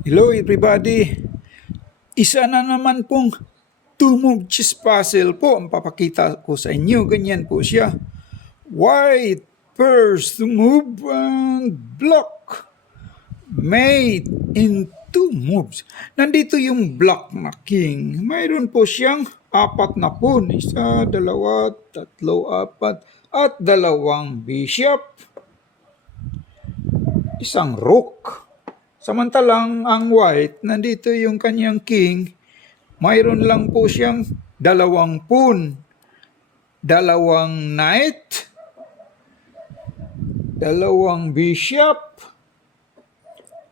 Hello everybody! Isa na naman pong two-move chess puzzle po ang papakita ko sa inyo. Ganyan po siya. White first to move and block. Mate in two moves. Nandito yung block na king. Mayroon po siyang apat na pawn. Isa, dalawa, tatlo, apat. At dalawang bishop. Isang rook. Samantalang ang white, nandito yung kanyang king, mayroon lang po siyang dalawang pawn, dalawang knight, dalawang bishop,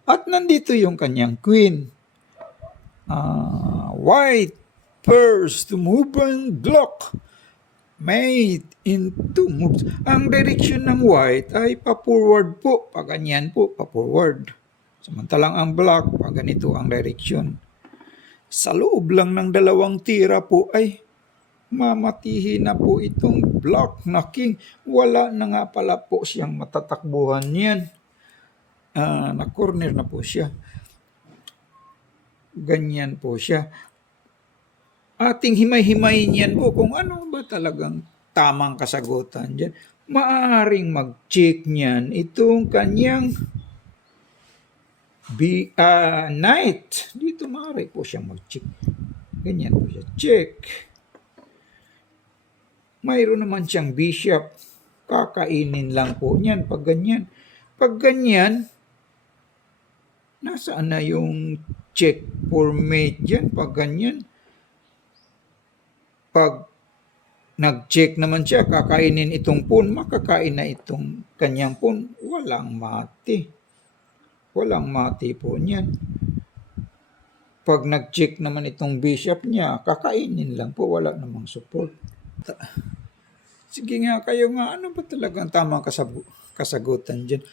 at nandito yung kanyang queen. White first to move and block. Mate in two moves. Ang direction ng white ay pa-forward po. Pag ganyan po, pa-forward. Samantalang ang black, pag ganito ang direction. Sa loob lang ng dalawang tira po ay mamatihi na po itong black na king. Wala na nga pala po siyang matatakbuhan yan. Na-corner na po siya. Ganyan po siya. Ating himay-himayin yan po kung ano ba talagang tamang kasagutan dyan. Maaaring mag-check niyan itong kanyang knight. Dito maaari po siyang mag-check. Ganyan po siya. Check. Mayroon naman siyang bishop. Kakainin lang po niyan pag ganyan. Pag ganyan, nasaan na yung check for mate dyan? Pag ganyan. Pag nag-check naman siya, kakainin itong pawn, makakain na itong kanyang pawn. Walang mati. Walang mati po niyan. Pag nag-check naman itong bishop niya, kakainin lang po, wala namang support. Sige nga kayo nga, ano ba talagang tamang kasagutan dyan?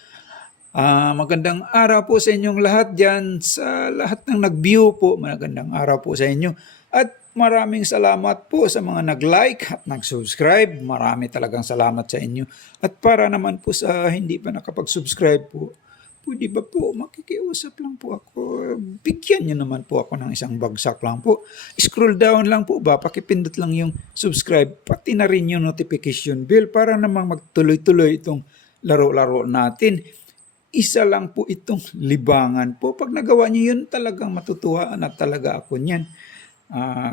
Magandang araw po sa inyong lahat dyan, sa lahat ng nag-view po, magandang araw po sa inyo. At maraming salamat po sa mga nag-like at nag-subscribe. Marami talagang salamat sa inyo. At para naman po sa hindi pa nakapag-subscribe po, pwede ba po, makikiusap lang po ako. Bigyan nyo naman po ako ng isang bagsak lang po. Scroll down lang po ba, pakipindot lang yung subscribe, pati na rin yung notification bell para namang magtuloy-tuloy itong laro-laro natin. Isa lang po itong libangan po. Pag nagawa nyo yun, talagang matutuwaan at talaga ako niyan.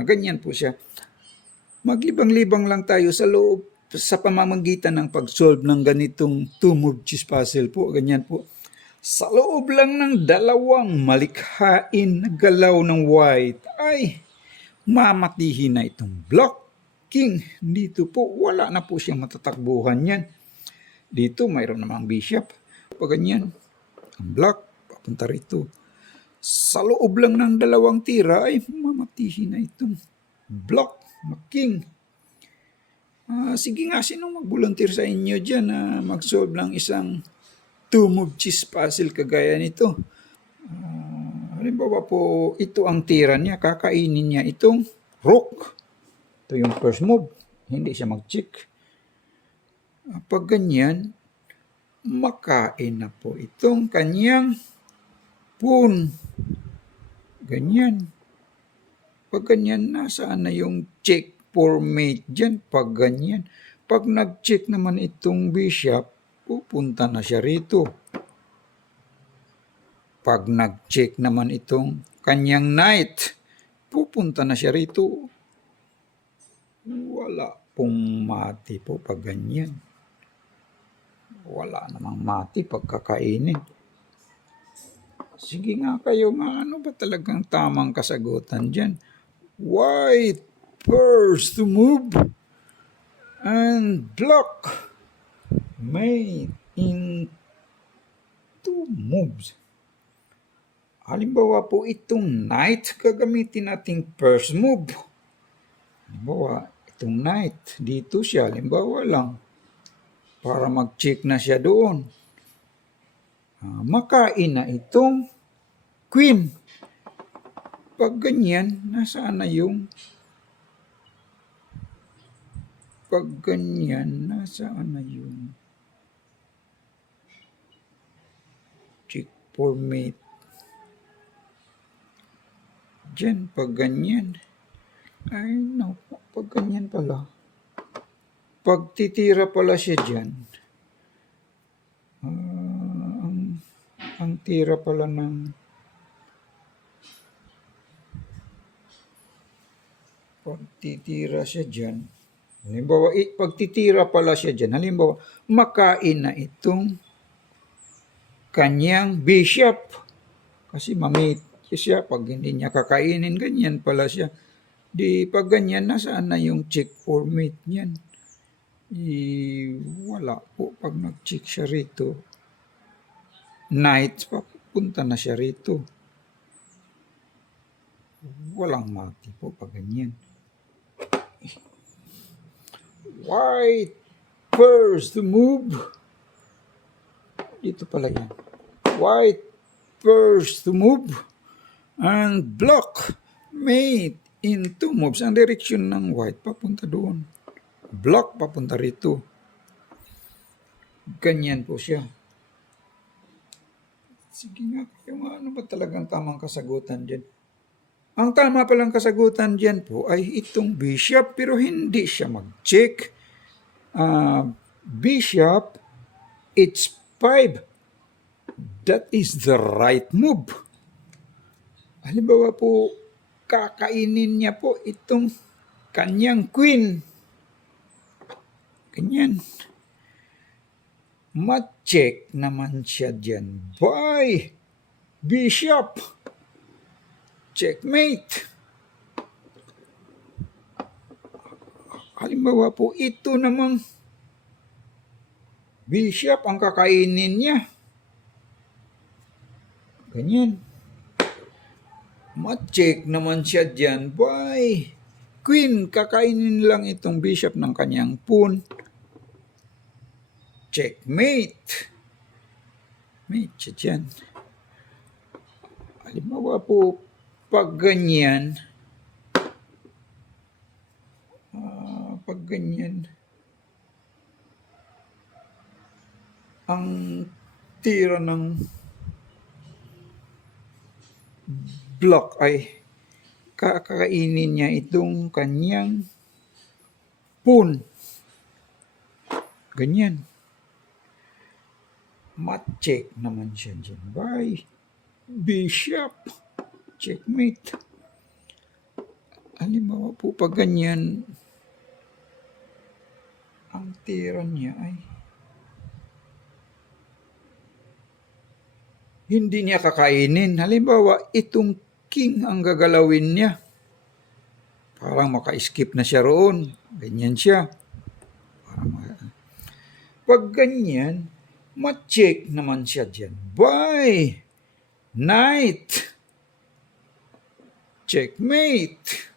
Ganyan po siya. Maglibang-libang lang tayo sa loob sa pamamagitan ng pag-solve ng ganitong two-move chess puzzle po. Ganyan po. Sa loob lang ng dalawang malikhain na galaw ng white ay mamatihi na itong block king. Dito po wala na po siyang matatakbuhan yan. Dito mayroon namang bishop. Pag ganyan, ang black papunta rito. Sa loob lang ng dalawang tira ay mamatihi na itong block na king. Sige nga, sinong mag-volunteer sa inyo dyan na mag-solve ng isang two-move chess puzzle kagaya nito? Halimbawa po, ito ang tira niya, kakainin niya itong rook. Ito yung first move, hindi siya mag-check. Pag ganyan, makain na po itong kanyang pawn. Ganyan. Pag ganyan, nasaan na yung check for mate dyan? Pag ganyan. Pag nag-check naman itong bishop, pupunta na siya rito. Pag nag-check naman itong kanyang knight, pupunta na siya rito. Wala pong mati po pag ganyan. Wala namang mati pag kakainin. Sige nga kayo nga, ano ba talagang tamang kasagutan dyan? White first to move and block. Mate in two moves. Halimbawa po itong knight, gagamitin nating first move. Halimbawa, itong knight, dito siya, halimbawa lang, para mag-check na siya doon. Makain na itong queen. Pag ganyan, nasaan na yung pag ganyan, nasaan na yung check for mate? Diyan, pag ganyan. Ay, no, pag ganyan pala. Pag titira pala siya dyan, ang tira pala ng, pag titira siya dyan, halimbawa, pag titira pala siya dyan, halimbawa, makain na itong kanyang bishop. Kasi mamit siya, pag hindi niya kakainin, ganyan pala siya. Di pag ganyan, nasaan na yung check for mate niyan? Wala po. Pag nag-check siya rito, night, papunta na siya rito. Walang mati po pag ganyan. White first to move. Dito pala yan. White first to move and block mate in two moves. Ang direction ng white papunta doon. Block papunta rito. Ganyan po siya. Sige nga, yung ano ba talagang tamang kasagutan dyan? Ang tama palang kasagutan dyan po ay itong bishop, pero hindi siya mag-check. Bishop, it's 5. That is the right move. Halimbawa po, kakainin niya po itong kanyang queen. Ganyan. Ma-check naman siya dyan by bishop. Checkmate. Halimbawa po, ito namang bishop ang kakainin niya. Ganyan. Ma-check naman siya dyan by queen. Kakainin lang itong bishop ng kanyang pawn. Checkmate. Mate siya dyan. Halimbawa po, pag ganyan, ang tira ng block ay kakainin niya itong kanyang pawn. Ganyan. Ma-check naman siya dyan by bishop. Checkmate. Halimbawa po pag ganyan, ang tira niya ay hindi niya kakainin. Halimbawa, itong king ang gagalawin niya. Parang maka-skip na siya roon. Ganyan siya. Pag ganyan, ma-check naman siya dyan by knight. Checkmate.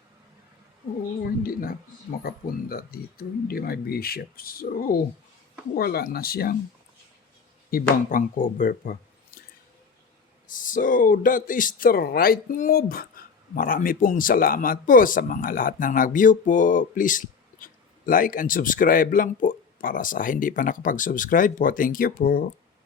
Hindi na makapunda dito. Hindi may bishop. So, wala na siyang ibang pang-cover pa. So, that is the right move. Marami pong salamat po sa mga lahat ng nag-view po. Please like and subscribe lang po para sa hindi pa nakapag-subscribe po. Thank you po.